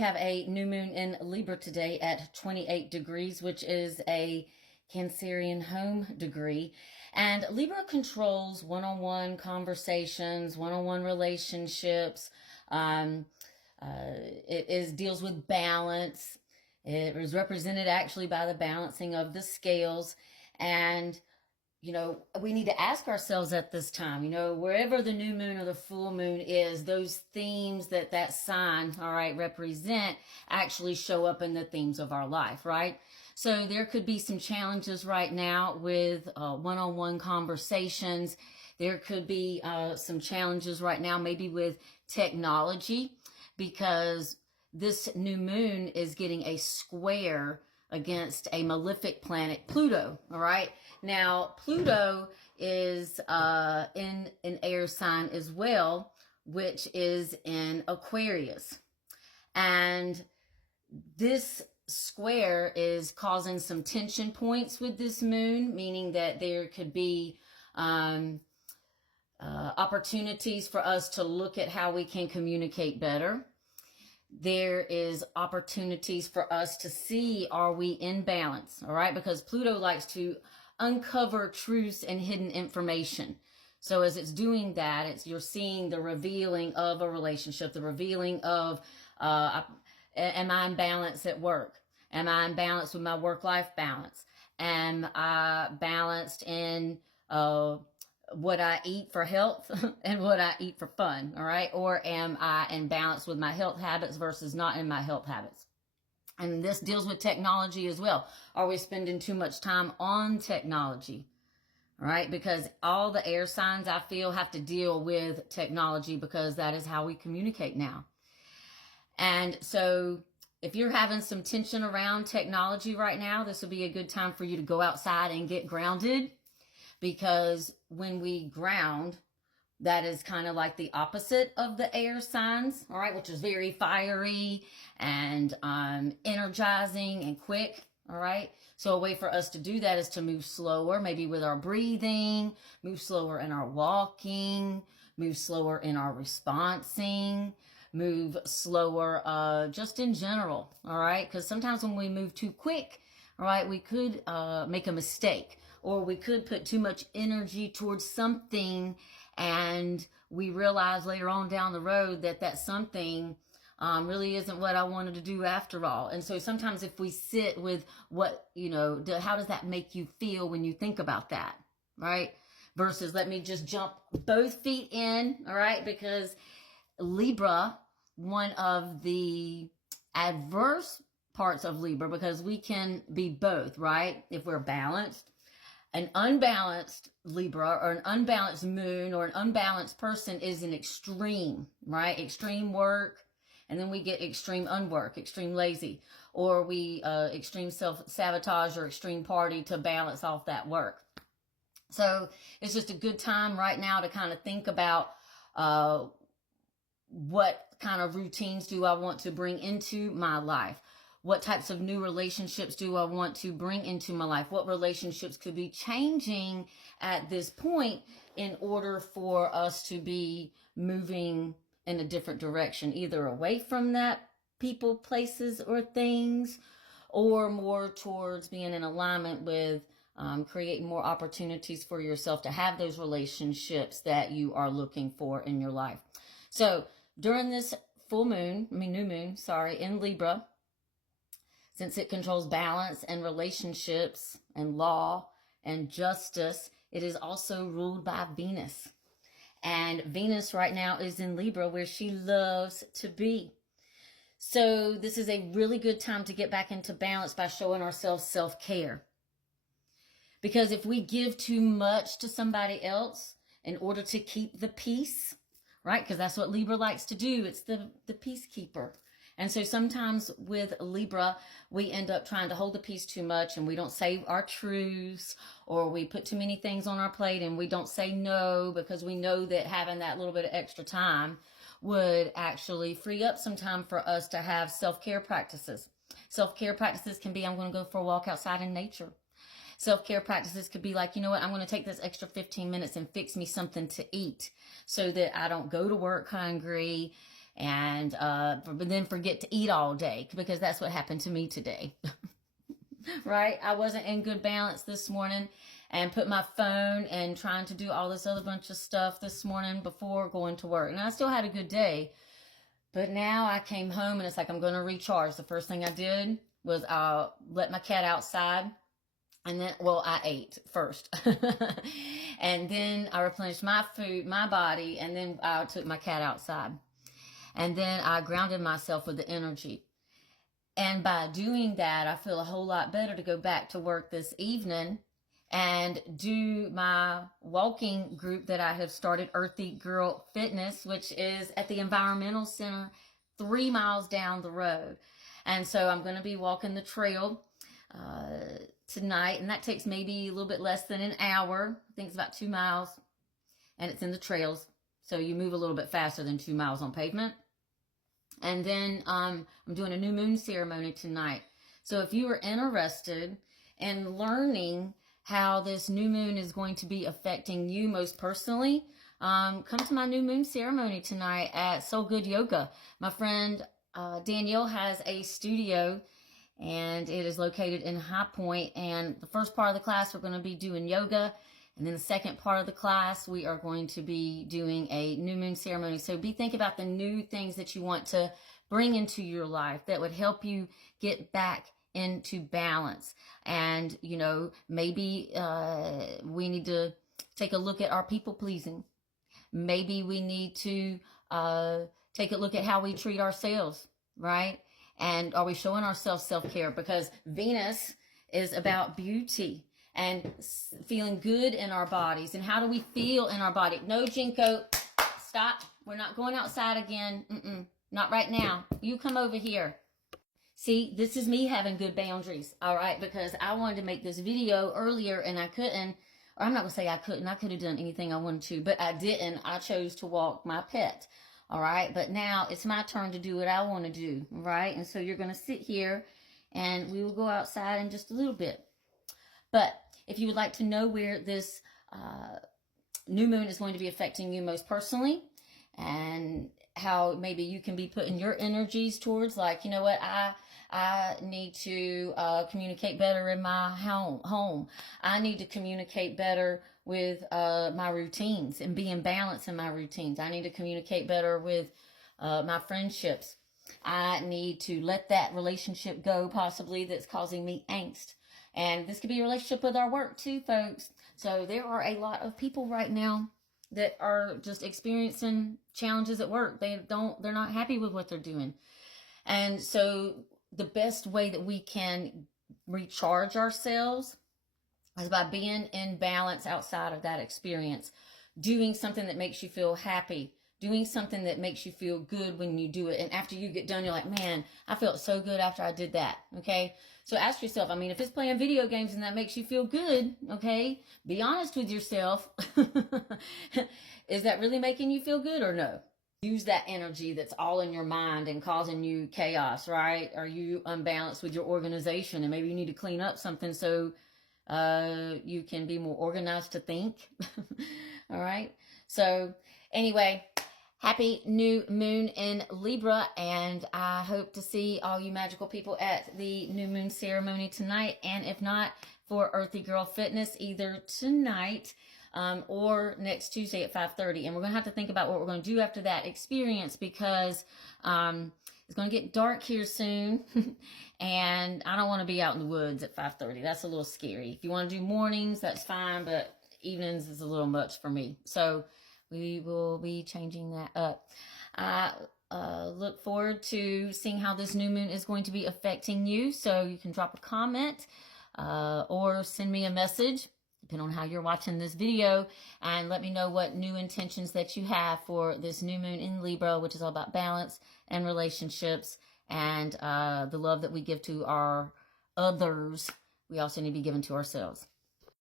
Have a new moon in Libra today at 28 degrees, which is a Cancerian home degree. And Libra controls one-on-one conversations, one-on-one relationships. It deals with balance. It is represented actually by the balancing of the scales. And we need to ask ourselves at this time, wherever the new moon or the full moon is, those themes that sign, all right, represent actually show up in the themes of our life, right? So there could be some challenges right now with one-on-one conversations. There could be some challenges right now, maybe with technology, because this new moon is getting a square against a malefic planet, Pluto. All right. Now, Pluto is in an air sign as well, which is in Aquarius. And this square is causing some tension points with this moon, meaning that there could be opportunities for us to look at how we can communicate better. There is opportunities for us to see, are we in balance? All right. Because Pluto likes to uncover truths and hidden information. So as it's doing that, you're seeing the revealing of a relationship, the revealing of, am I in balance at work? Am I in balance with my work-life balance? Am I balanced in, what I eat for health and what I eat for fun, all right? Or am I in balance with my health habits versus not in my health habits? And this deals with technology as well. Are we spending too much time on technology, all right? Because all the air signs, I feel, have to deal with technology because that is how we communicate now. And so if you're having some tension around technology right now, this would be a good time for you to go outside and get grounded. Because when we ground, that is kind of like the opposite of the air signs, all right, which is very fiery and energizing and quick, all right? So a way for us to do that is to move slower, maybe with our breathing, move slower in our walking, move slower in our responsing, move slower just in general, all right? Because sometimes when we move too quick, all right, we could make a mistake. Or we could put too much energy towards something and we realize later on down the road that something really isn't what I wanted to do after all. And so sometimes if we sit with what, how does that make you feel when you think about that, right? Versus let me just jump both feet in, all right? Because Libra, one of the adverse parts of Libra, because we can be both, right? If we're balanced. An unbalanced Libra or an unbalanced moon or an unbalanced person is an extreme, right? Extreme work. And then we get extreme unwork, extreme lazy, or we extreme self-sabotage or extreme party to balance off that work. So it's just a good time right now to kind of think about what kind of routines do I want to bring into my life? What types of new relationships do I want to bring into my life? What relationships could be changing at this point in order for us to be moving in a different direction, either away from that people, places, or things, or more towards being in alignment with creating more opportunities for yourself to have those relationships that you are looking for in your life. So during this new moon, in Libra, since it controls balance and relationships and law and justice, it is also ruled by Venus. And Venus right now is in Libra, where she loves to be. So this is a really good time to get back into balance by showing ourselves self-care. Because if we give too much to somebody else in order to keep the peace, right? Because that's what Libra likes to do. It's the peacekeeper. And so sometimes with Libra, we end up trying to hold the peace too much and we don't say our truths, or we put too many things on our plate and we don't say no because we know that having that little bit of extra time would actually free up some time for us to have self-care practices. Self-care practices can be, I'm going to go for a walk outside in nature. Self-care practices could be like, you know what, I'm going to take this extra 15 minutes and fix me something to eat so that I don't go to work hungry and but then forget to eat all day, because that's what happened to me today. Right? I wasn't in good balance this morning, and put my phone and trying to do all this other bunch of stuff this morning before going to work. And I still had a good day, but now I came home and it's like I'm going to recharge. The first thing I did was let my cat outside. And then, well, I ate first. And then I replenished my food, my body, and then I took my cat outside. And then I grounded myself with the energy. And by doing that, I feel a whole lot better to go back to work this evening and do my walking group that I have started, Earthy Girl Fitness, which is at the Environmental Center 3 miles down the road. And so I'm going to be walking the trail tonight, and that takes maybe a little bit less than an hour. I think it's about 2 miles, and it's in the trails, so you move a little bit faster than 2 miles on pavement. And then I'm doing a new moon ceremony tonight. So if you are interested in learning how this new moon is going to be affecting you most personally, come to my new moon ceremony tonight at Soul Good Yoga. My friend Danielle has a studio, and it is located in High Point. And the first part of the class, we're going to be doing yoga. And then the second part of the class, we are going to be doing a new moon ceremony. So be thinking about the new things that you want to bring into your life that would help you get back into balance. And, you know, maybe we need to take a look at our people pleasing. Maybe we need to take a look at how we treat ourselves, right? And are we showing ourselves self-care? Because Venus is about beauty and feeling good in our bodies. And how do we feel in our body? No, Jinko, stop. We're not going outside again. Not right now. You come over here. See, this is me having good boundaries, all right? Because I wanted to make this video earlier and I couldn't. Or I'm not going to say I couldn't. I could have done anything I wanted to, but I didn't. I chose to walk my pet, all right? But now it's my turn to do what I want to do, right? And so you're going to sit here and we will go outside in just a little bit. But if you would like to know where this new moon is going to be affecting you most personally, and how maybe you can be putting your energies towards, like, you know what, I need to communicate better in my home. I need to communicate better with my routines and be in balance in my routines. I need to communicate better with my friendships. I need to let that relationship go, possibly, that's causing me angst. And this could be a relationship with our work too, folks. So there are a lot of people right now that are just experiencing challenges at work. They're not happy with what they're doing. And so the best way that we can recharge ourselves is by being in balance outside of that experience, doing something that makes you feel happy, doing something that makes you feel good when you do it. And after you get done, you're like, man, I felt so good after I did that. Okay. So ask yourself, I mean, if it's playing video games and that makes you feel good, okay, be honest with yourself. Is that really making you feel good or no? Use that energy that's all in your mind and causing you chaos, right? Are you unbalanced with your organization? And maybe you need to clean up something so you can be more organized to think. All right. So anyway, happy new moon in Libra, and I hope to see all you magical people at the new moon ceremony tonight. And if not, for Earthy Girl Fitness, either tonight or next Tuesday at 5:30. And we're going to have to think about what we're going to do after that experience, because it's going to get dark here soon. And I don't want to be out in the woods at 5:30. That's a little scary. If you want to do mornings, that's fine, but evenings is a little much for me. So we will be changing that up. I look forward to seeing how this new moon is going to be affecting you. So you can drop a comment or send me a message, depending on how you're watching this video, and let me know what new intentions that you have for this new moon in Libra, which is all about balance and relationships and the love that we give to our others. We also need to be given to ourselves.